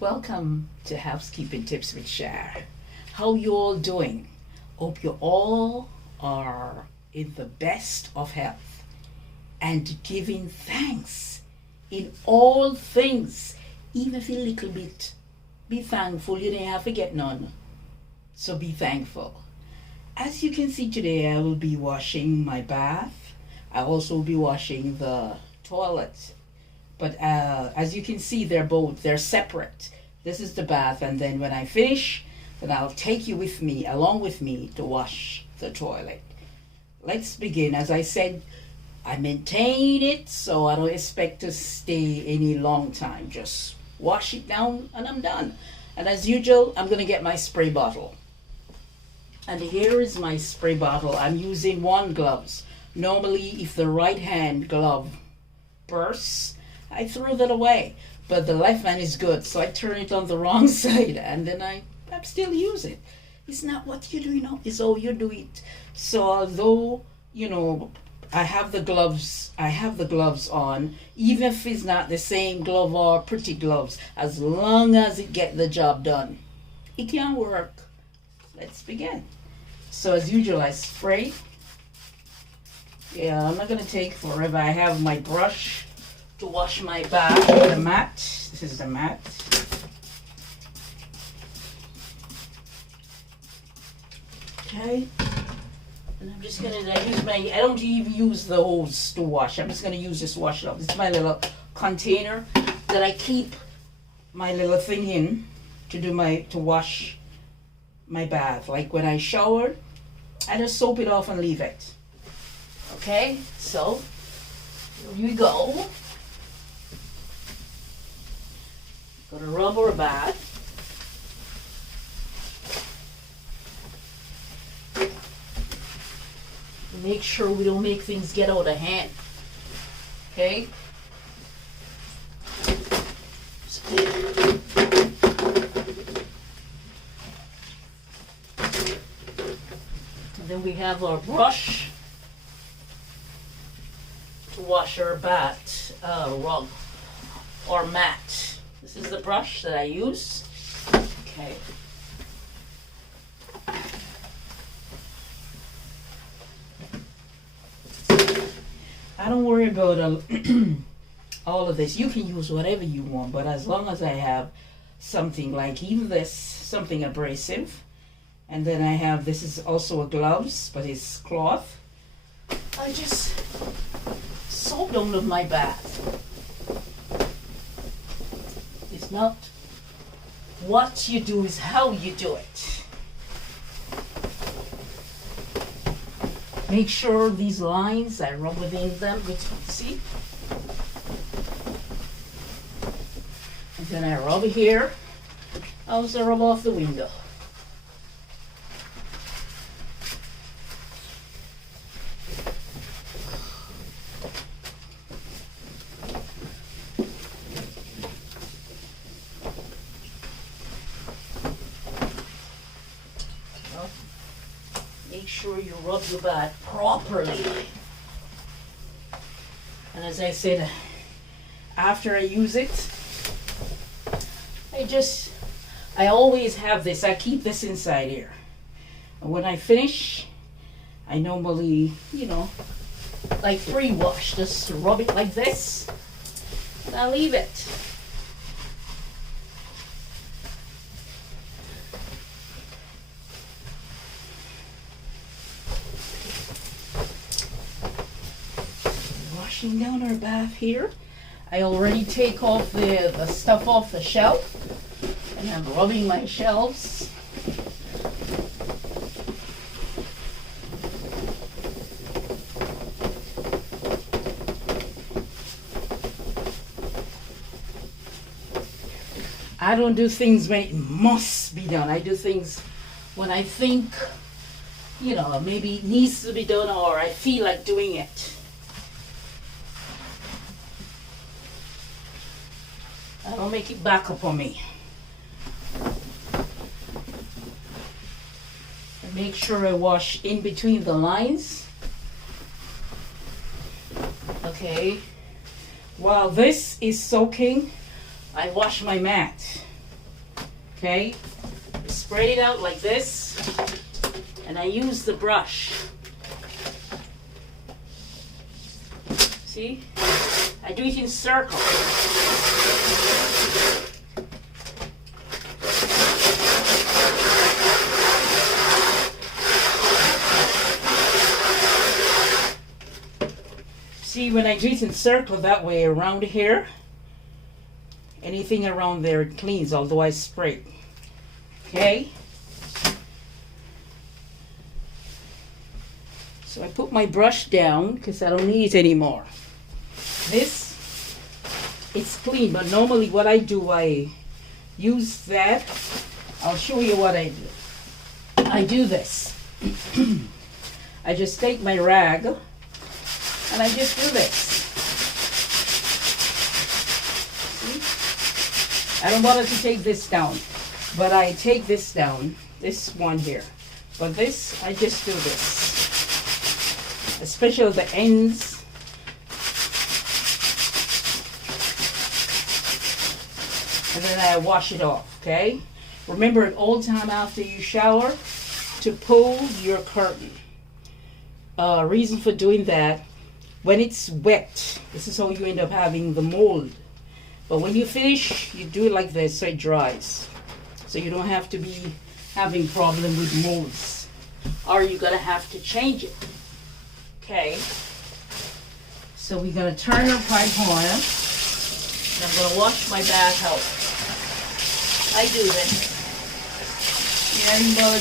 Welcome to Housekeeping Tips with Cher. How you all doing? Hope you all are in the best of health and giving thanks in all things, even if a little bit. Be thankful, you didn't have to get none. So be thankful. As you can see today, I will be washing my bath. I also will be washing the toilet. But as you can see, they're separate. This is the bath, and then when I finish, then I'll take you with me, along with me, to wash the toilet. Let's begin. As I said, I maintain it, so I don't expect to stay any long time. Just wash it down, and I'm done. And as usual, I'm gonna get my spray bottle. And here is my spray bottle. I'm using one gloves. Normally, if the right hand glove bursts, I throw that away, but the left hand is good, so I turn it on the wrong side, and then I still use it. It's not what you do, it's how you do it. So although, I have the gloves on, even if it's not the same glove or pretty gloves, as long as it get the job done, it can work. Let's begin. So as usual, I spray. Yeah, I'm not gonna take forever. I have my brush to wash my bath, the mat. This is the mat. Okay. And I'm just gonna I don't even use the hose to wash. I'm just gonna use this wash up. This is my little container that I keep my little thing in to wash my bath. Like when I shower, I just soap it off and leave it. Okay, so here we go. Gonna rub our bath. Make sure we don't make things get out of hand. Okay? And then we have our brush to wash our bath rug or mat. This is the brush that I use. Okay. I don't worry about all of this. You can use whatever you want, but as long as I have something like even this, something abrasive, and then I have, this is also a gloves, but it's cloth. I just soap down with my bath. It's not what you do, is how you do it. Make sure these lines, I rub within them, good to see. And then I rub here. I also rub off the window. Make sure you rub your bath properly. And as I said, after I use it, I always have this. I keep this inside here. And when I finish, I normally, like pre-wash, just rub it like this, and I leave it. Washing down our bath here. I already take off the stuff off the shelf, and I'm rubbing my shelves. I don't do things when it must be done. I do things when I think, maybe it needs to be done or I feel like doing it. I don't make it back up on me. And make sure I wash in between the lines. Okay. While this is soaking, I wash my mat. Okay, spread it out like this, and I use the brush. See? I do it in circles. See, when I do it in circle that way around here, anything around there it cleans, although I spray. Okay? So I put my brush down because I don't need it anymore. This, it's clean, but normally what I do, I use that. I'll show you what I do. I do this. I just take my rag and I just do this. See? I don't bother to take this down, but I take this down, this one here. But this, I just do this. Especially the ends. And then I wash it off, okay? Remember all the time after you shower to pull your curtain. Reason for doing that, when it's wet, this is how you end up having the mold. But when you finish, you do it like this so it dries. So you don't have to be having problem with molds. Or you're gonna have to change it. Okay. So we're gonna turn our pipe on. And I'm gonna wash my bath out. I do this. You know, you know,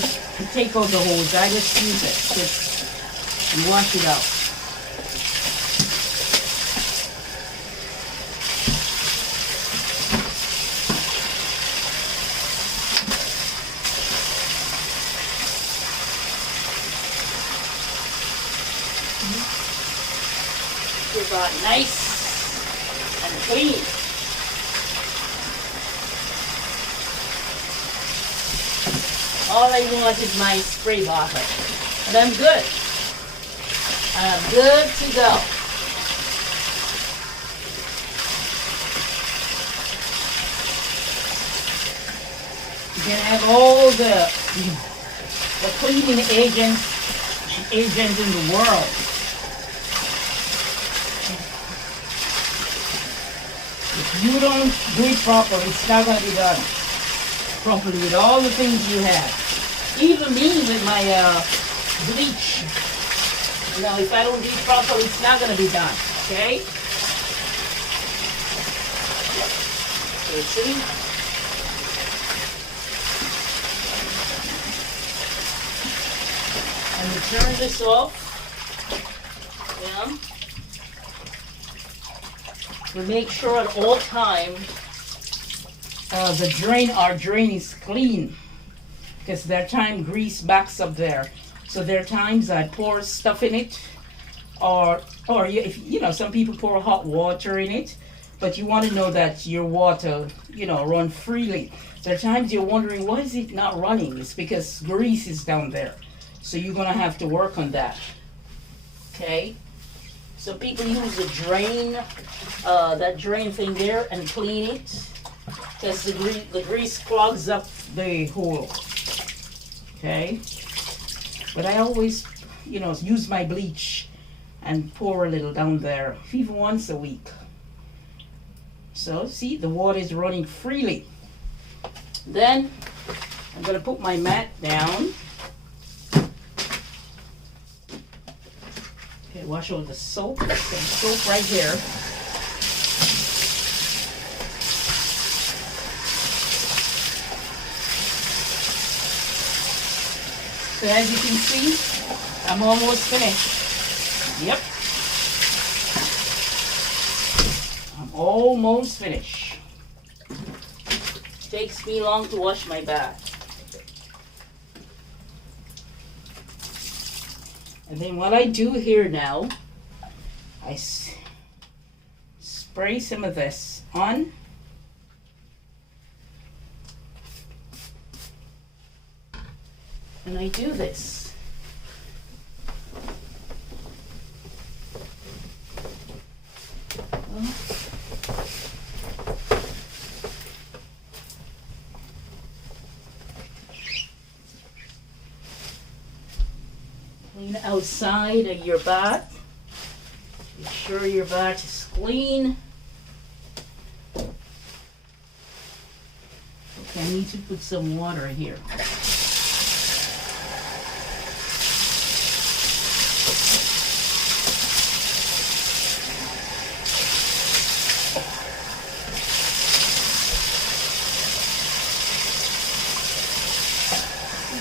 take out the hose. I just use it and wash it out. It's nice and clean. All I want is my spray bottle. And I'm good. I'm good to go. You can have all the cleaning agents in the world. If you don't do it properly, it's not going to be done properly with all the things you have. Even me with my bleach. You know, if I don't do it properly, it's not going to be done. Okay? So see? And we turn this off. Yeah. We make sure at all time our drain is clean, because there are times grease backs up there. So there are times I pour stuff in it, or if you know, some people pour hot water in it, but you want to know that your water, you know, run freely. There are times you're wondering why is it not running? It's because grease is down there. So you're gonna have to work on that. Okay. So people use the drain, that drain thing there, and clean it, because the grease clogs up the hole. Okay, but I always, you know, use my bleach and pour a little down there, even once a week. So see, the water is running freely. Then I'm gonna put my mat down. Okay, wash all the soap. Some soap right here. So as you can see, I'm almost finished. Yep. I'm almost finished. It takes me long to wash my bath. And then what I do here now, I spray some of this on. And I do this. outside of your bath. Make sure your bath is clean. Okay, I need to put some water here.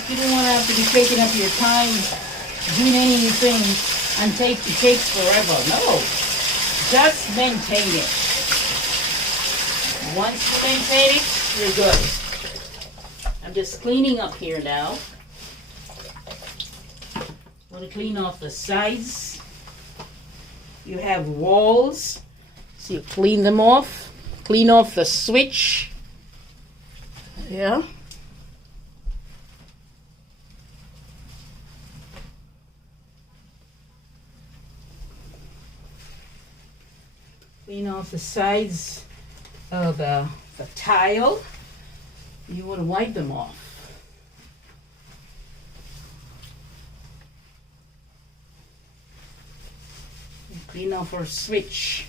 You don't want to have to be taking up your time doing anything and it takes forever. No, just maintain it. Once you maintain it, you're good. I'm just cleaning up here now. I want to clean off the sides. You have walls, so you clean them off. Clean off the switch. Yeah. Clean off the sides of the tile. You want to wipe them off. Clean off our switch.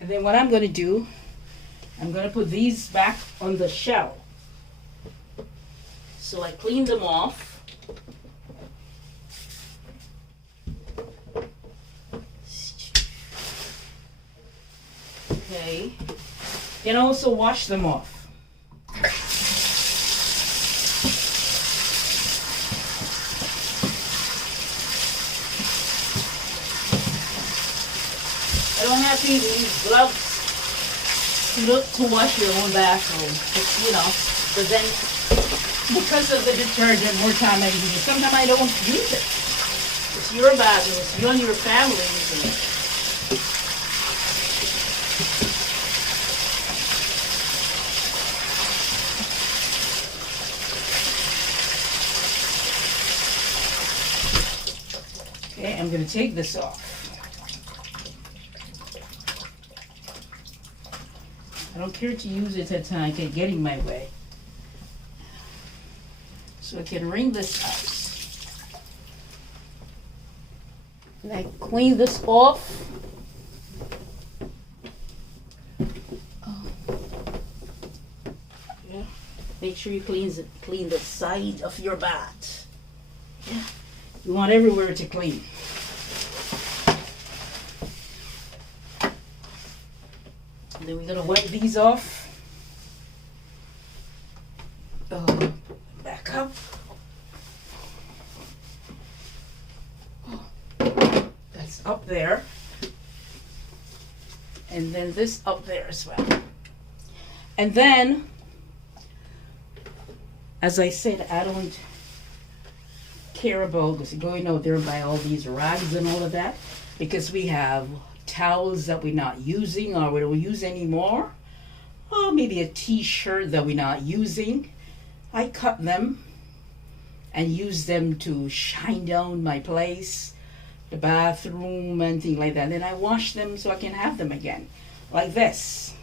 And then what I'm going to do, I'm going to put these back on the shelf. So I clean them off. Okay, and also wash them off. I don't have to use gloves to wash your own bathroom, you know, but then because of the detergent, more time I use it. Sometimes I don't use it. It's your bathroom, it's you and your family using it. Okay, I'm going to take this off. I don't care to use it at time, it get in my way. So I can wring this out. And I clean this off. Oh. Yeah. Make sure you clean the side of your bath. Yeah. You want everywhere to clean. And then we're going to wipe these off. Back up. That's up there. And then this up there as well. And then, as I said, I don't care about going out there and buy all these rags and all of that, because we have towels that we're not using or we don't use anymore, or maybe a t-shirt that we're not using. I cut them and use them to shine down my place, the bathroom and things like that. Then I wash them so I can have them again, like this.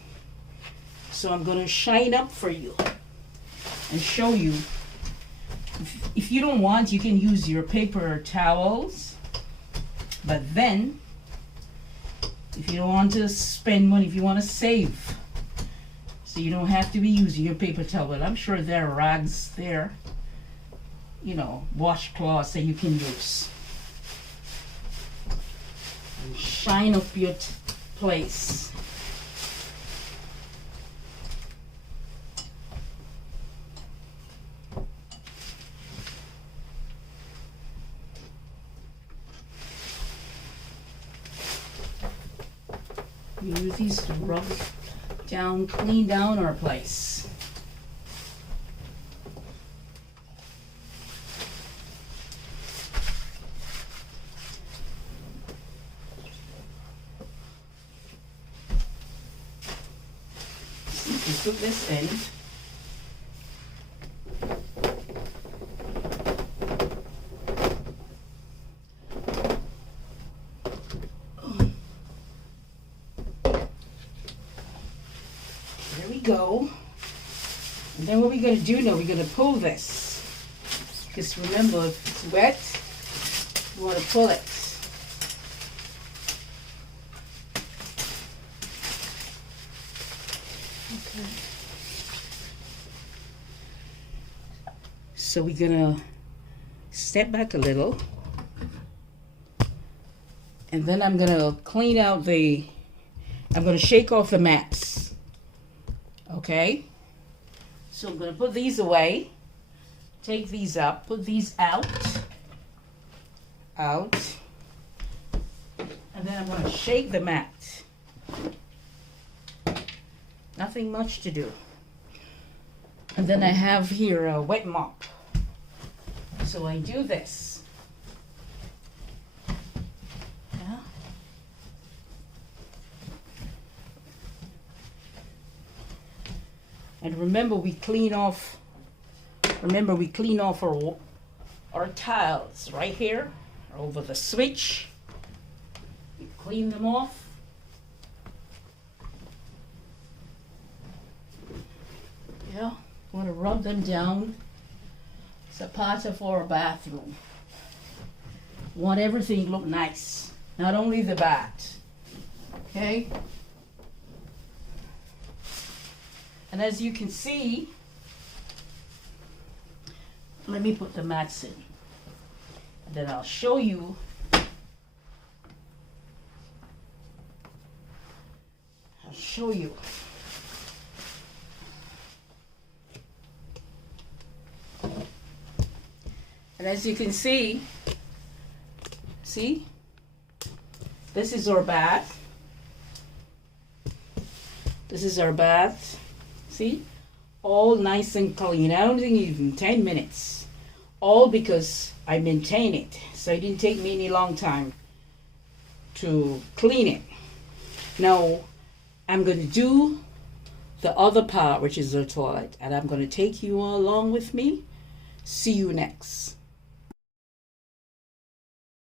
So I'm going to shine up for you and show you. If you don't want, you can use your paper towels, but then if you don't want to spend money, if you want to save, so you don't have to be using your paper towel. I'm sure there are rags there, you know, washcloths that you can use. And shine up your place. We use these to rub down, clean down our place. Just put this in. Go. we're going to do now, we're going to pull this. Just remember, if it's wet, you want to pull it. Okay. So we're going to step back a little. And then I'm going to clean out I'm going to shake off the mats. Okay? So I'm going to put these away. Take these up. Put these out. And then I'm going to shake the mat. Nothing much to do. And then I have here a wet mop. So I do this. Yeah. And remember we clean off our tiles right here over the switch. We clean them off. Yeah, want to rub them down. It's a part of our bathroom. Want everything to look nice, not only the bath. Okay? And as you can see, let me put the mats in. And then I'll show you And as you can see, this is our bath. This is our bath. See? All nice and clean. I don't think even 10 minutes. All because I maintain it. So it didn't take me any long time to clean it. Now, I'm going to do the other part, which is the toilet. And I'm going to take you all along with me. See you next.